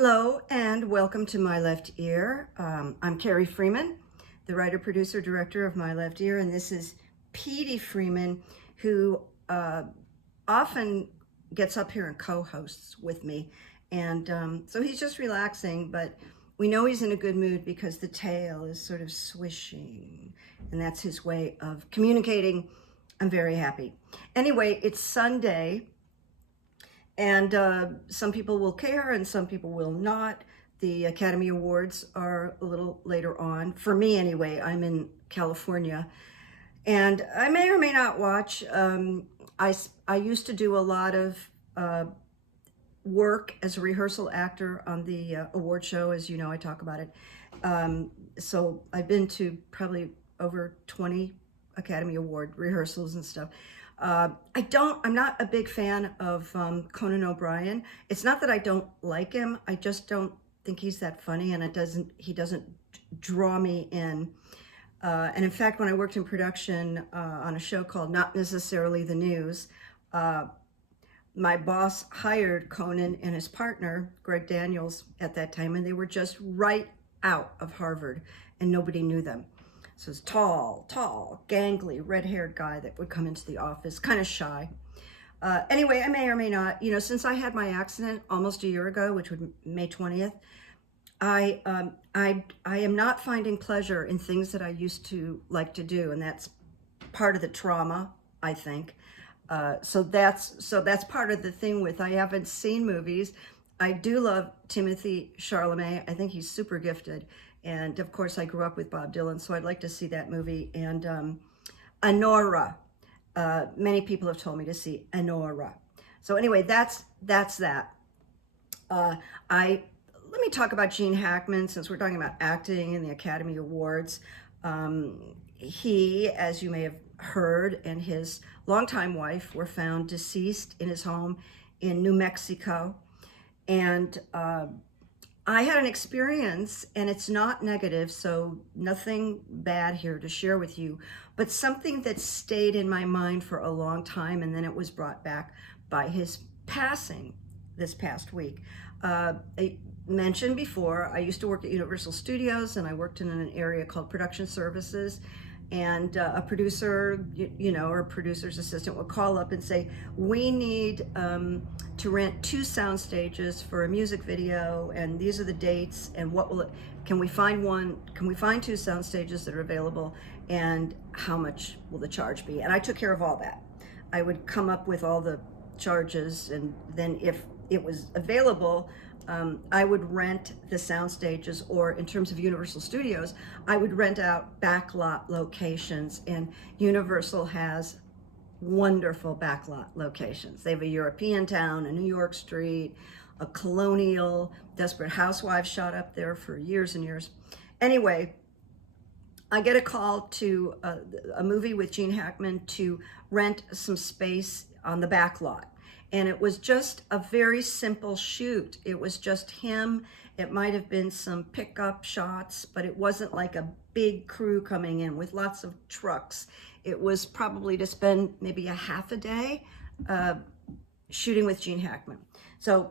Hello and welcome to My Left Ear. I'm Carrie Freeman, the writer, producer, director of My Left Ear, and this is Petey Freeman, who often gets up here and co-hosts with me. And so he's just relaxing, but we know he's in a good mood because the tail is sort of swishing, and that's his way of communicating. I'm very happy. Anyway, it's Sunday. And some people will care and some people will not. The Academy Awards are a little later on. For me anyway, I'm in California. And I may or may not watch. I used to do a lot of work as a rehearsal actor on the award show. As you know, I talk about it. So I've been to probably over 20 Academy Award rehearsals and stuff. I'm not a big fan of Conan O'Brien. It's not that I don't like him. I just don't think he's that funny, and he doesn't draw me in. And in fact, when I worked in production on a show called Not Necessarily the News, my boss hired Conan and his partner, Greg Daniels, at that time, and they were just right out of Harvard, and nobody knew them. So it's tall, gangly, red-haired guy that would come into the office, kind of shy. Anyway, I may or may not, since I had my accident almost a year ago, which was May 20th, I am not finding pleasure in things that I used to like to do, and that's part of the trauma, I think. So that's part of the thing with I haven't seen movies. I do love Timothée Chalamet. I think he's super gifted. And of course, I grew up with Bob Dylan, so I'd like to see that movie. And Anora, many people have told me to see Anora. So anyway, that's that. Let me talk about Gene Hackman, since we're talking about acting and the Academy Awards. He, as you may have heard, and his longtime wife were found deceased in his home in New Mexico. And I had an experience, and it's not negative, so nothing bad here to share with you, but something that stayed in my mind for a long time, and then it was brought back by his passing this past week. I mentioned before, I used to work at Universal Studios, and I worked in an area called production services. And a producer, or a producer's assistant would call up and say, we need to rent 2 sound stages for a music video, and these are the dates, and can we find 2 sound stages that are available, and how much will the charge be? And I took care of all that. I would come up with all the charges, and then if it was available, I would rent the sound stages, or in terms of Universal Studios, I would rent out backlot locations, and Universal has wonderful backlot locations. They have a European town, a New York street, a colonial, Desperate Housewives shot up there for years and years. Anyway, I get a call to a movie with Gene Hackman to rent some space on the backlot. And it was just a very simple shoot. It was just him. It might have been some pickup shots, but it wasn't like a big crew coming in with lots of trucks. It was probably to spend maybe a half a day shooting with Gene Hackman. So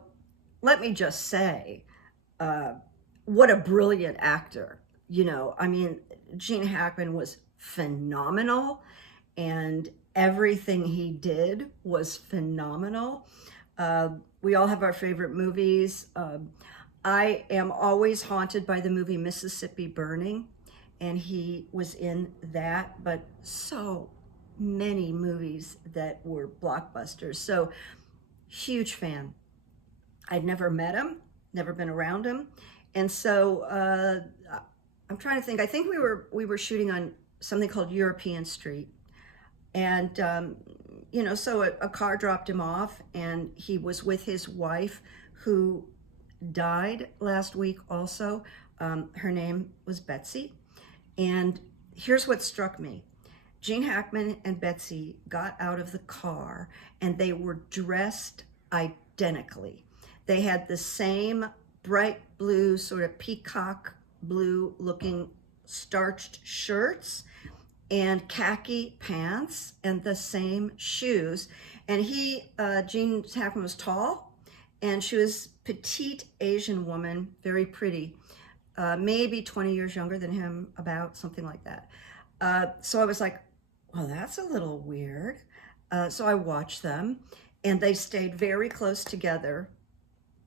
let me just say, what a brilliant actor. Gene Hackman was phenomenal, and everything he did was phenomenal. We all have our favorite movies. I am always haunted by the movie Mississippi Burning, and he was in that, but so many movies that were blockbusters. So, huge fan. I'd never met him, never been around him. And so I'm trying to think, I think we were shooting on something called European Street. And, so a car dropped him off, and he was with his wife, who died last week also. Her name was Betsy. And here's what struck me. Gene Hackman and Betsy got out of the car, and they were dressed identically. They had the same bright blue, sort of peacock blue looking starched shirts and khaki pants and the same shoes. And Gene Hackman was tall, and she was petite Asian woman, very pretty, maybe 20 years younger than him, about something like that. So I was like, well, that's a little weird. So I watched them, and they stayed very close together,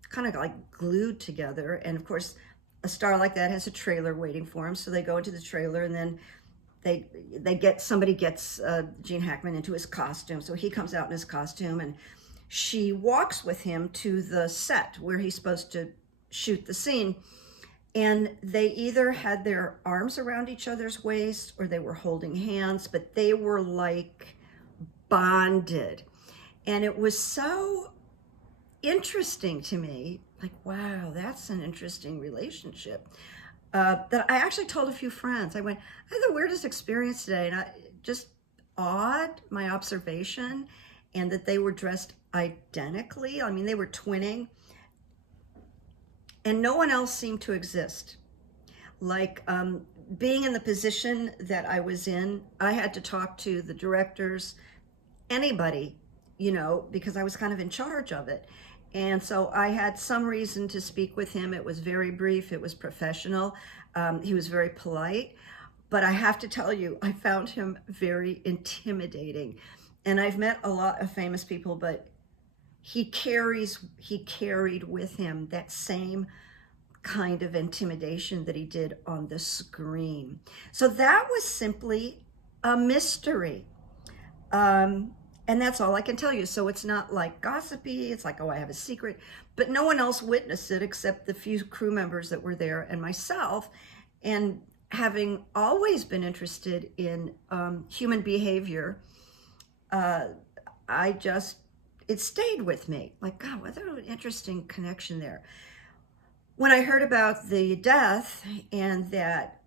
kind of like glued together. And of course, a star like that has a trailer waiting for him. So they go into the trailer, and then somebody gets Gene Hackman into his costume. So he comes out in his costume, and she walks with him to the set where he's supposed to shoot the scene. And they either had their arms around each other's waist or they were holding hands, but they were like bonded. And it was so interesting to me, like, wow, that's an interesting relationship. That I actually told a few friends. I went, I had the weirdest experience today, and just odd, my observation, and that they were dressed identically. I mean, they were twinning. And no one else seemed to exist. Like, being in the position that I was in, I had to talk to the directors, anybody, because I was kind of in charge of it. And so I had some reason to speak with him. It was very brief, it was professional. He was very polite, but I have to tell you, I found him very intimidating. And I've met a lot of famous people, but he carried with him that same kind of intimidation that he did on the screen. So that was simply a mystery. And that's all I can tell you. So it's not like gossipy. It's like, oh, I have a secret. But no one else witnessed it except the few crew members that were there and myself. And having always been interested in human behavior, it stayed with me. Like, God, what an interesting connection there. When I heard about the death and that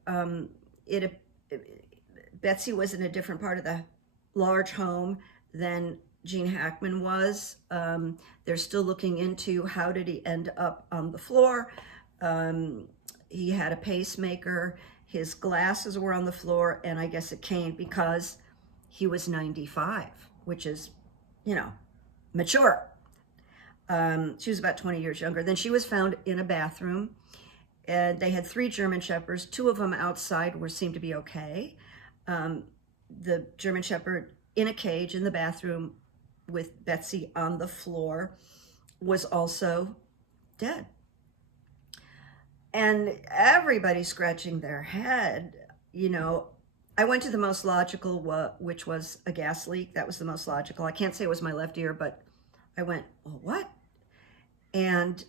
Betsy was in a different part of the large home than Gene Hackman was, they're still looking into how did he end up on the floor. He had a pacemaker, his glasses were on the floor, and I guess it came because he was 95, which is, mature. She was about 20 years younger. Then she was found in a bathroom, and they had 3 German Shepherds. 2 of them outside seemed to be okay. The German Shepherd in a cage in the bathroom with Betsy on the floor was also dead. And everybody scratching their head, I went to the most logical, which was a gas leak. That was the most logical. I can't say it was my left ear, but I went, well, what? And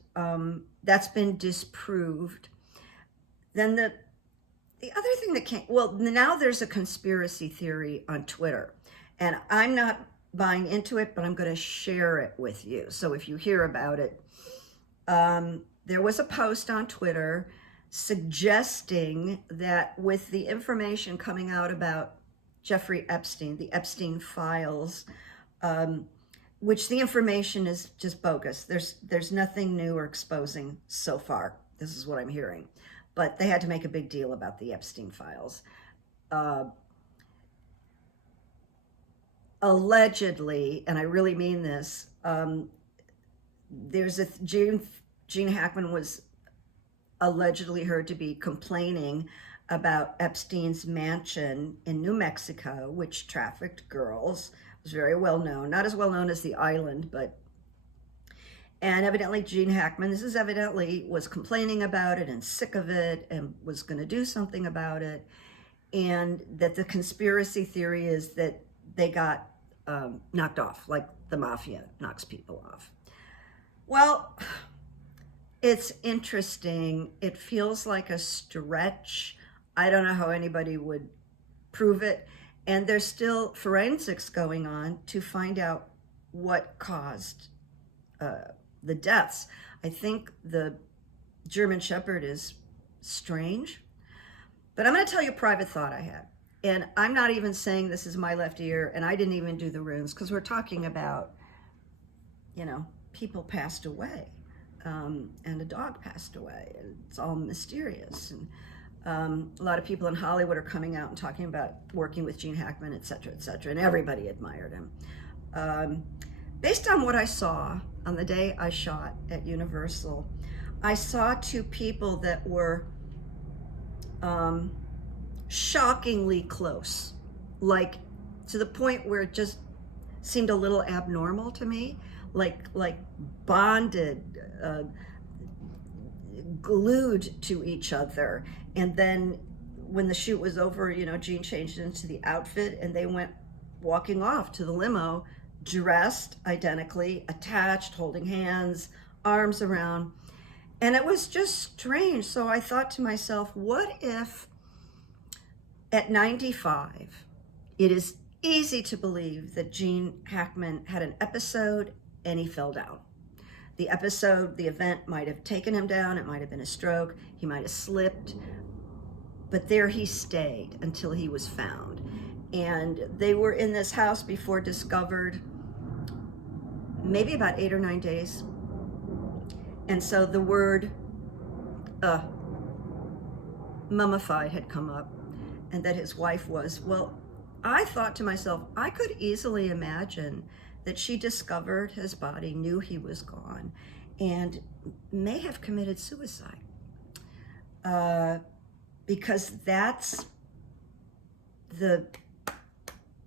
that's been disproved. Then the other thing that came, well, now there's a conspiracy theory on Twitter. And I'm not buying into it, but I'm going to share it with you. So if you hear about it, there was a post on Twitter suggesting that with the information coming out about Jeffrey Epstein, the Epstein files, which the information is just bogus. There's nothing new or exposing so far. This is what I'm hearing. But they had to make a big deal about the Epstein files. Allegedly, and I really mean this, there's Gene Hackman was allegedly heard to be complaining about Epstein's mansion in New Mexico, which trafficked girls. It was very well known, not as well known as the island, and evidently Gene Hackman, was complaining about it and sick of it and was going to do something about it. And that the conspiracy theory is that they got knocked off, like the mafia knocks people off. Well, it's interesting. It feels like a stretch. I don't know how anybody would prove it. And there's still forensics going on to find out what caused the deaths. I think the German Shepherd is strange. But I'm going to tell you a private thought I had. And I'm not even saying this is my left ear, and I didn't even do the runes, because we're talking about, people passed away. And a dog passed away. It's all mysterious. And a lot of people in Hollywood are coming out and talking about working with Gene Hackman, et cetera, and everybody admired him. Based on what I saw, on the day I shot at Universal, I saw two people that were shockingly close, like to the point where it just seemed a little abnormal to me, like bonded, glued to each other. And then when the shoot was over, you know, Jean changed into the outfit and they went walking off to the limo, dressed identically, attached, holding hands, arms around. And it was just strange. So I thought to myself, what if at 95, it is easy to believe that Gene Hackman had an episode and he fell down. The episode, the event might have taken him down. It might have been a stroke. He might have slipped. But there he stayed until he was found. And they were in this house before discovered, maybe about 8 or 9 days. And so the word mummified had come up, and that his wife was. Well, I thought to myself, I could easily imagine that she discovered his body, knew he was gone, and may have committed suicide. Because that's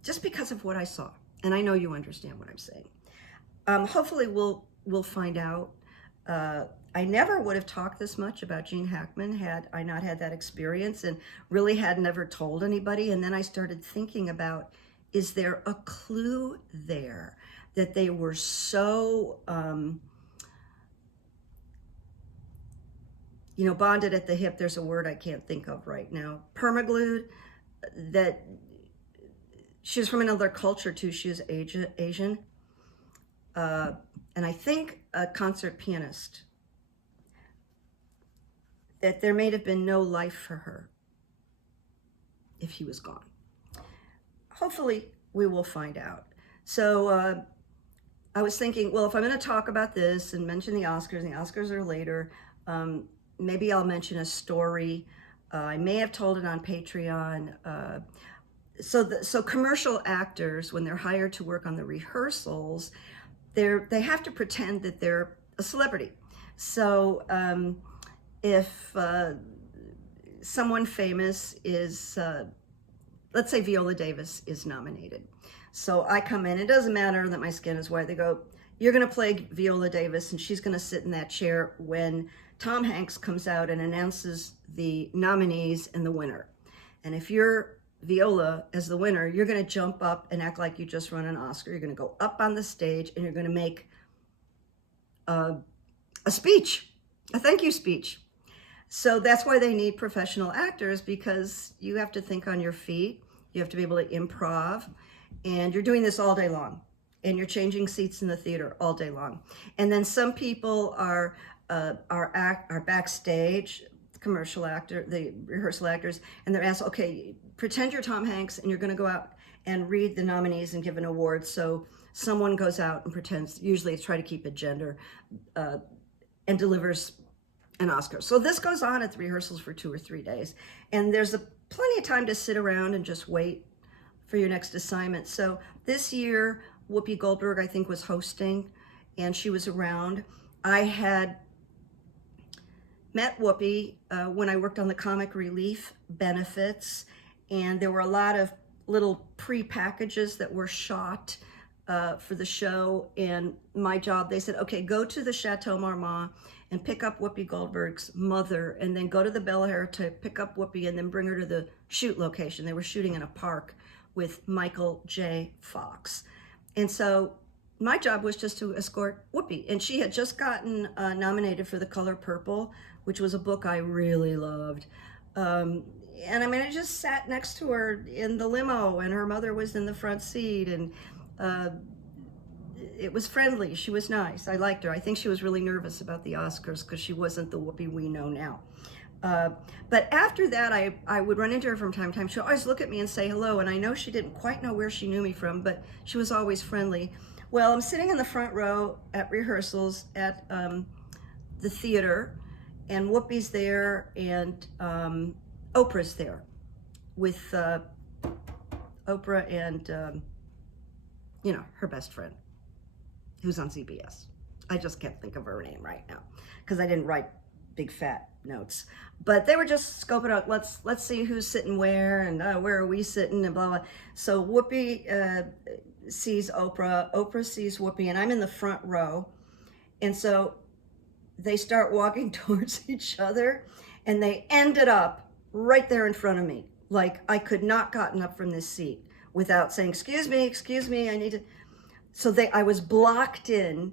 just because of what I saw. And I know you understand what I'm saying. Hopefully we'll find out. I never would have talked this much about Gene Hackman had I not had that experience, and really had never told anybody. And then I started thinking about, is there a clue there that they were so, bonded at the hip? There's a word I can't think of right now. Permaglued, that she was from another culture too. She was Asian. And I think a concert pianist, that there may have been no life for her if he was gone. Hopefully we will find out. So I was thinking, well, if I'm going to talk about this and mention the Oscars, and the Oscars are later, maybe I'll mention a story. I may have told it on Patreon. So commercial actors, when they're hired to work on the rehearsals, they have to pretend that they're a celebrity. So if someone famous is, let's say Viola Davis is nominated. So I come in, it doesn't matter that my skin is white. They go, you're gonna play Viola Davis, and she's gonna sit in that chair when Tom Hanks comes out and announces the nominees and the winner. And if you're Viola as the winner, you're going to jump up and act like you just won an Oscar. You're going to go up on the stage and you're going to make a speech, a thank you speech. So that's why they need professional actors, because you have to think on your feet. You have to be able to improv, and you're doing this all day long, and you're changing seats in the theater all day long. And then some people are backstage, commercial actor, the rehearsal actors, and they're asked, okay, pretend you're Tom Hanks and you're going to go out and read the nominees and give an award. So someone goes out and pretends, usually it's try to keep it gender, and delivers an Oscar. So this goes on at the rehearsals for 2 or 3 days, and there's plenty of time to sit around and just wait for your next assignment. So this year, Whoopi Goldberg, I think, was hosting, and she was around. I had met Whoopi when I worked on the comic relief benefits, and there were a lot of little pre-packages that were shot for the show. And my job, they said, okay, go to the Chateau Marmont and pick up Whoopi Goldberg's mother, and then go to the Bel Air to pick up Whoopi and then bring her to the shoot location. They were shooting in a park with Michael J. Fox. And so my job was just to escort Whoopi, and she had just gotten nominated for The Color Purple, which was a book I really loved. And I mean, I just sat next to her in the limo, and her mother was in the front seat, and it was friendly. She was nice. I liked her. I think she was really nervous about the Oscars because she wasn't the Whoopi we know now. But after that, I would run into her from time to time. She'd always look at me and say hello, and I know she didn't quite know where she knew me from, but she was always friendly. Well, I'm sitting in the front row at rehearsals at the theater, and Whoopi's there, and Oprah's there with Oprah and, her best friend, who's on CBS. I just can't think of her name right now because I didn't write big fat notes. But they were just scoping out, let's see who's sitting where, and where are we sitting, and blah, blah. So Whoopi sees Oprah, Oprah sees Whoopi, and I'm in the front row. And so they start walking towards each other, and they ended up right there in front of me. Like, I could not gotten up from this seat without saying, excuse me, I need to. So I was blocked in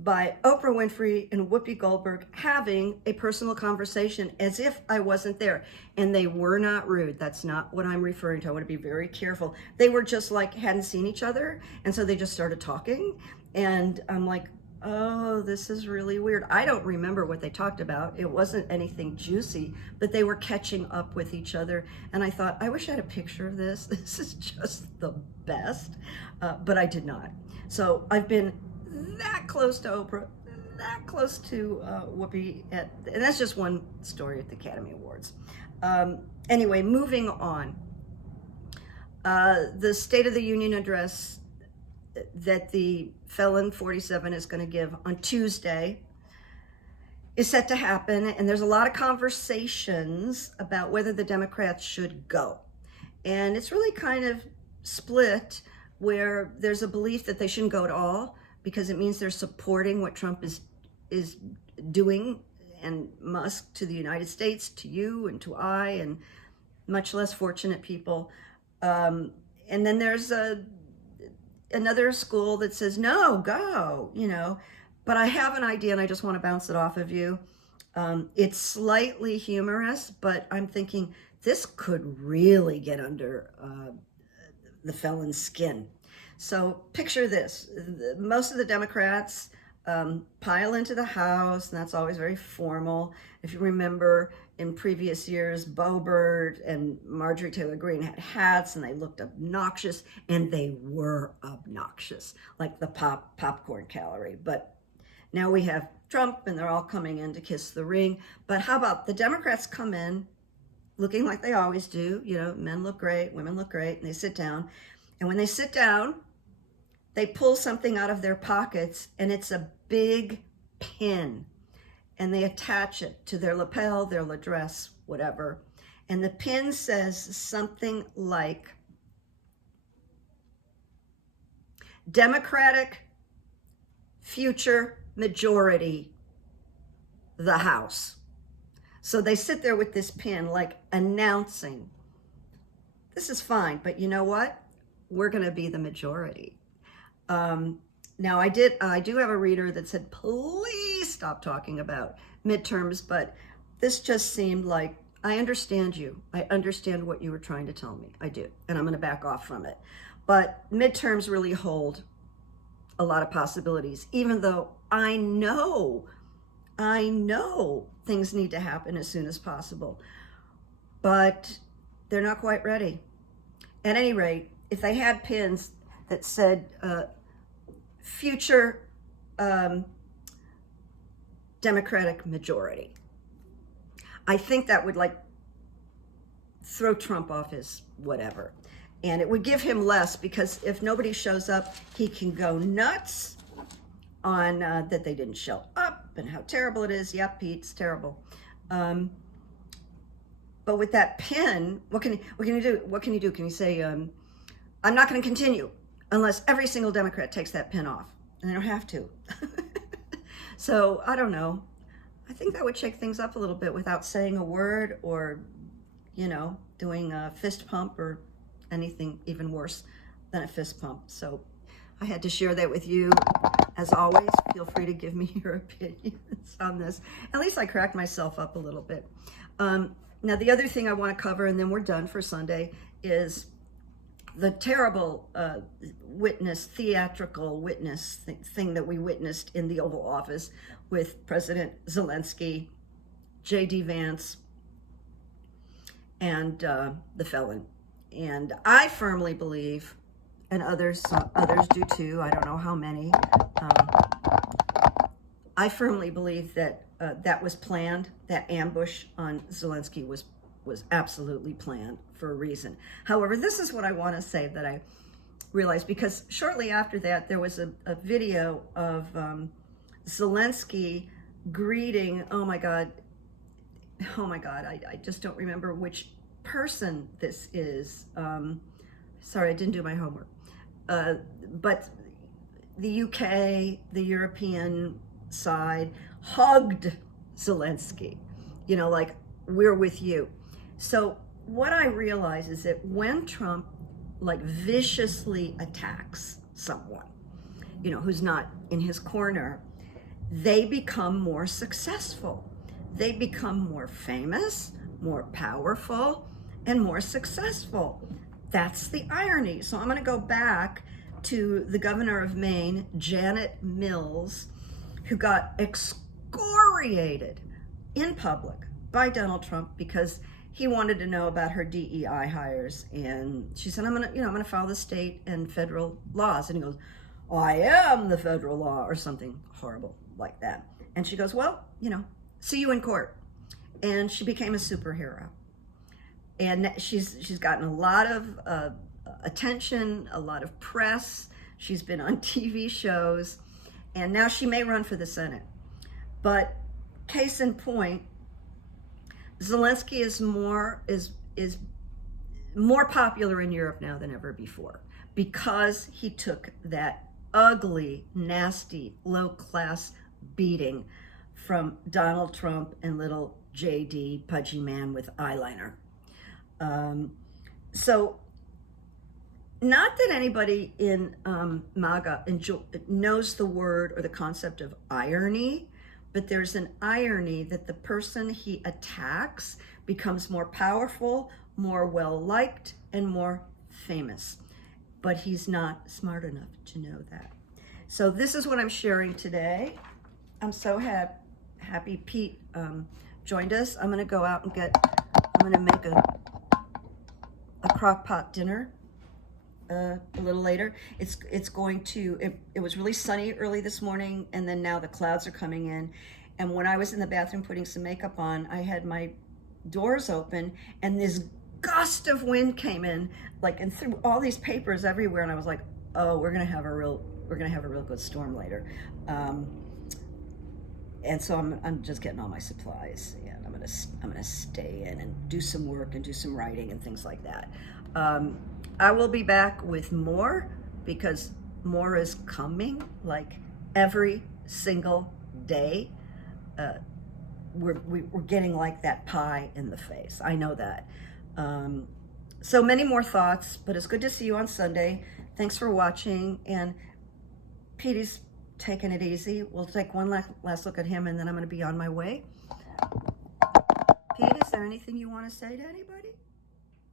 by Oprah Winfrey and Whoopi Goldberg having a personal conversation as if I wasn't there. And they were not rude. That's not what I'm referring to. I want to be very careful. They were just like, hadn't seen each other. And so they just started talking. And I'm like, oh, this is really weird. I don't remember what they talked about. It wasn't anything juicy, but they were catching up with each other. And I thought, I wish I had a picture of this. This is just the best. But I did not. So I've been that close to Oprah, that close to Whoopi, and that's just one story at the Academy Awards. Anyway, moving on. The State of the Union address that the felon 47 is going to give on Tuesday is set to happen, and there's a lot of conversations about whether the Democrats should go. And it's really kind of split, where there's a belief that they shouldn't go at all, because it means they're supporting what Trump is doing, and Musk to the United States, to you and to I, and much less fortunate people. And then there's another school that says, no, go, you know. But I have an idea, and I just want to bounce it off of you. It's slightly humorous, but I'm thinking this could really get under the felon's skin. So picture this. Most of the Democrats pile into the House, and that's always very formal. If you remember, in previous years, Boebert and Marjorie Taylor Greene had hats, and they looked obnoxious, and they were obnoxious, like the popcorn gallery. But now we have Trump, and they're all coming in to kiss the ring. But how about the Democrats come in looking like they always do? You know, men look great, women look great, and they sit down. And when they sit down, they pull something out of their pockets, and it's a big pin, and they attach it to their lapel, their dress, whatever. And the pin says something like, Democratic future majority, the House. So they sit there with this pin, like announcing, this is fine, but you know what? We're going to be the majority. Now I do have a reader that said, please stop talking about midterms, but this just seemed like, I understand you. I understand what you were trying to tell me. I do. And I'm going to back off from it. But midterms really hold a lot of possibilities, even though I know things need to happen as soon as possible, but they're not quite ready. At any rate, if they had pins that said future Democratic majority, I think that would like throw Trump off his whatever. And it would give him less, because if nobody shows up, he can go nuts on that they didn't show up and how terrible it is. Yep, Pete, it's terrible. But with that pin, what can you do? What can you do? Can you say, I'm not going to continue unless every single Democrat takes that pin off? And they don't have to. So I don't know. I think that would shake things up a little bit without saying a word, or, you know, doing a fist pump or anything even worse than a fist pump. So I had to share that with you. As always, feel free to give me your opinions on this. At least I cracked myself up a little bit. Now, the other thing I want to cover, and then we're done for Sunday, is the terrible theatrical witness thing that we witnessed in the Oval Office with President Zelensky, J.D. Vance, and the felon. And I firmly believe, and others do too, I don't know how many, I firmly believe that that was planned. That ambush on Zelensky was absolutely planned for a reason. However, this is what I want to say that I realized, because shortly after that, there was a video of Zelensky greeting, oh my God, I just don't remember which person this is. Sorry, I didn't do my homework. But the UK, the European side, hugged Zelensky, you know, like, we're with you. So what I realize is that when Trump like viciously attacks someone, you know, who's not in his corner, they become more successful. They become more famous, more powerful, and more successful. That's the irony. So I'm going to go back to the governor of Maine, Janet Mills, who got excoriated in public by Donald Trump because he wanted to know about her DEI hires, and she said, I'm gonna follow the state and federal laws. And he goes, I am the federal law, or something horrible like that. And she goes, well, you know, see you in court. And she became a superhero. And she's gotten a lot of attention, a lot of press. She's been on TV shows, and now she may run for the Senate. But case in point, Zelensky is more popular in Europe now than ever before because he took that ugly, nasty, low-class beating from Donald Trump and little JD, pudgy man with eyeliner. So not that anybody in MAGA knows the word or the concept of irony, but there's an irony that the person he attacks becomes more powerful, more well-liked, and more famous. But he's not smart enough to know that. So this is what I'm sharing today. I'm so happy Pete joined us. I'm gonna go out and I'm gonna make a crock pot dinner a little later. It's going to, it was really sunny early this morning, and then now the clouds are coming in. And when I was in the bathroom putting some makeup on, I had my doors open, and this gust of wind came in, like, and threw all these papers everywhere. And I was like, oh, we're gonna have a real good storm later. And so I'm just getting all my supplies, and I'm gonna stay in and do some work and do some writing and things like that. I will be back with more, because more is coming, like every single day. We're getting like that pie in the face. I know that. So many more thoughts, but it's good to see you on Sunday. Thanks for watching. And Petey's taking it easy. We'll take one last look at him, and then I'm going to be on my way. Pete, is there anything you want to say to anybody?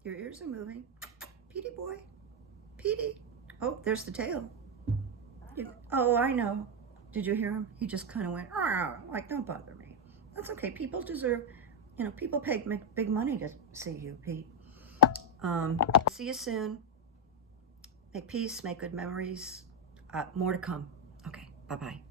Your ears are moving. Petey boy. Petey. Oh, there's the tail. Oh, I know. Did you hear him? He just kind of went, like, don't bother me. That's okay. People deserve, you know, people pay big money to see you, Pete. See you soon. Make peace, make good memories. More to come. Okay, bye-bye.